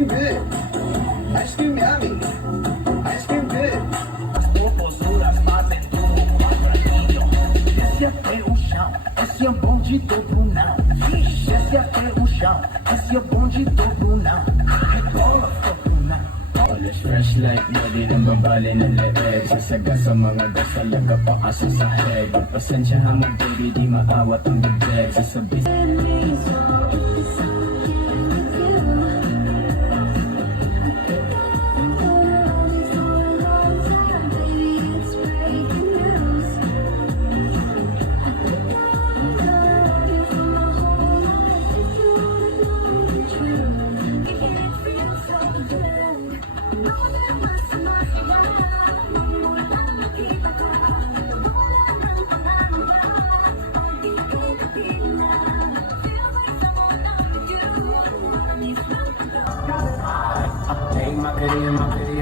cream good. Ice cream yummy. Ice cream good. Popozuras fazem tudo quadradinho. Desce até o chão, esse é o bonde do Brunão. Desce até o chão, esse é o bonde do Brunão. Rebola do Brunão. Polish fresh like body ng babali ng leeg. Sasaga sa mga gas talaga paasa sa head. Pasensyahan mo baby, di maawat ang bibig. Sasabi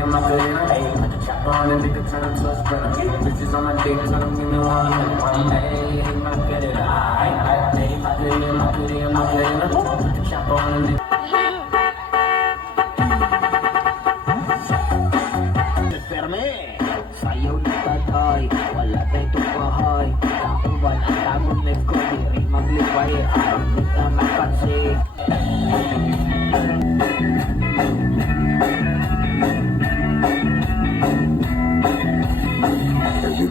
Macarena, hey, chop on and make a turn to a sprinter. Bitches on my dick, so I'm giving one. Hey, Macarena, hey, Macarena, chop on and make Ferme, sayaw na tatay, wala tayong tupahay. Kakuban ang tagong live ko, di rin maglipay. Araw kita mapansin.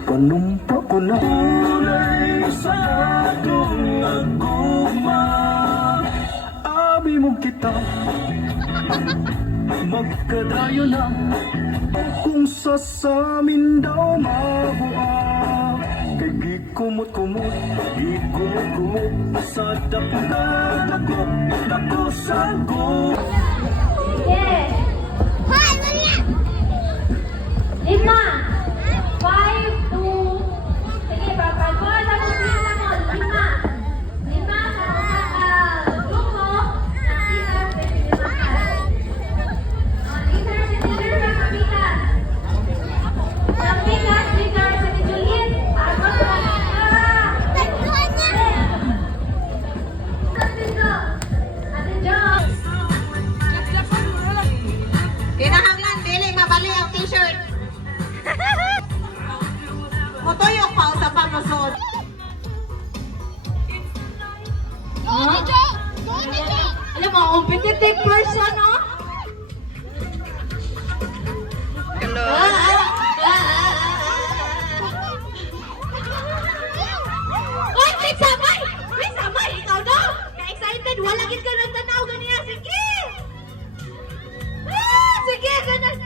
Panumpa ko na ulay sa akong aguma. Abi mo kita magkadayo na kung sasamin daw mabuha. Kay gikumot-kumot sa dapunan ako sagot. Yes! Hoy! Maria! Lima! 5, 2, sige, papagawa na mo sila mo. 5. 5 sa grupo. Nakita, pwede lumakas. Leader, si leader ba kapita? Kapita, leader, si Juliet. Ako sa kapita. Ate Jo. Kinahanglan, dili mabali ang t-shirt. Mutuyok pa sa pamusod. Alam mo, competitive person, no? Hello. Oy, may sabay! May sabay! Ikaw daw! Na-excited! Wala gid ka nagtanaw ganiya! Sige! Sige! Ganun!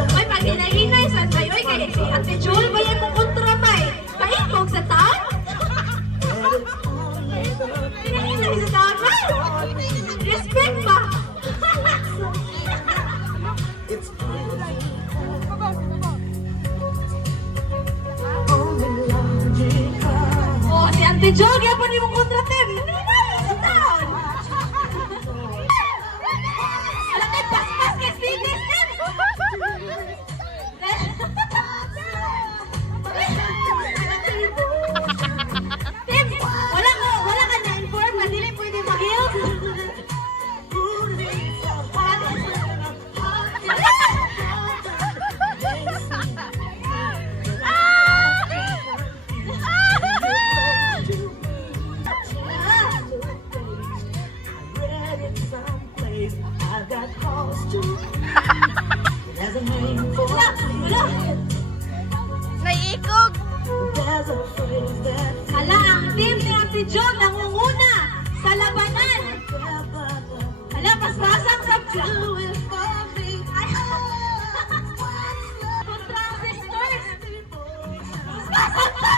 Oy, pag hinahinay sa tayo, kaya si Ate Jewel, bayan mong kontra pa eh. Paikog sa taon? Hinahinay sa taon ba? Respect ba? Oh, si Ate Jewel, kaya pa niyo mong kontra pa eh. Hinahinay sa taon? Alam kayo, pas-pas kay Sweetness din! Tim, wala ka na-inform na dili pwede mag-heal. Naiikog. Hala, ang team ni Ate John nangunguna sa labanan. Hala, paspasan sa kontra ang sisters. Paspasan sa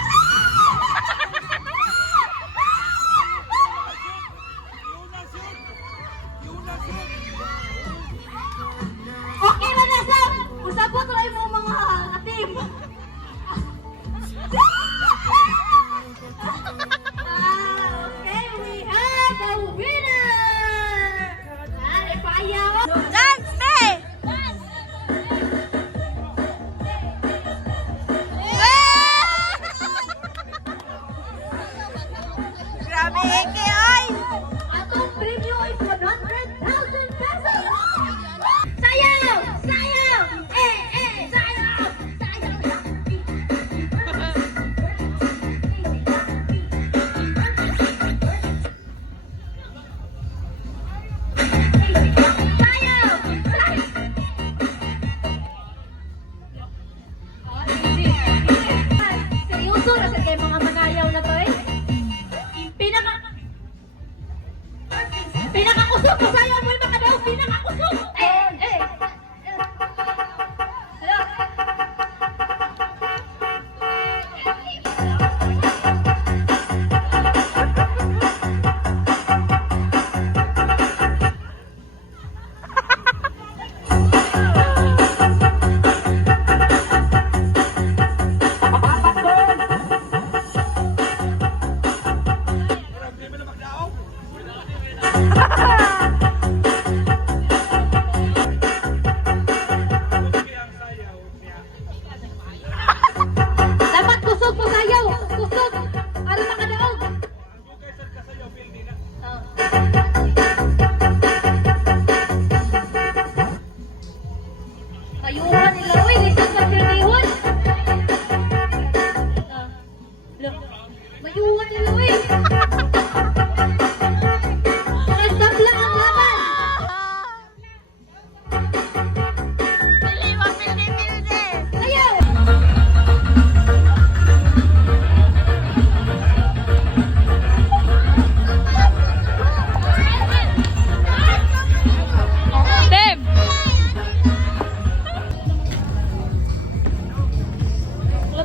okay na na, Sam. Usapot lang mo mga team. Okay, we have a winner! Dale, payaw! Dance, me!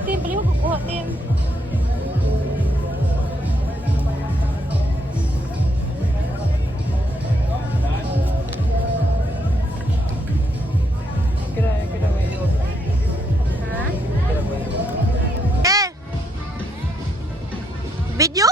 Tim. Baliw ko kuha, Tim. Eh! Video?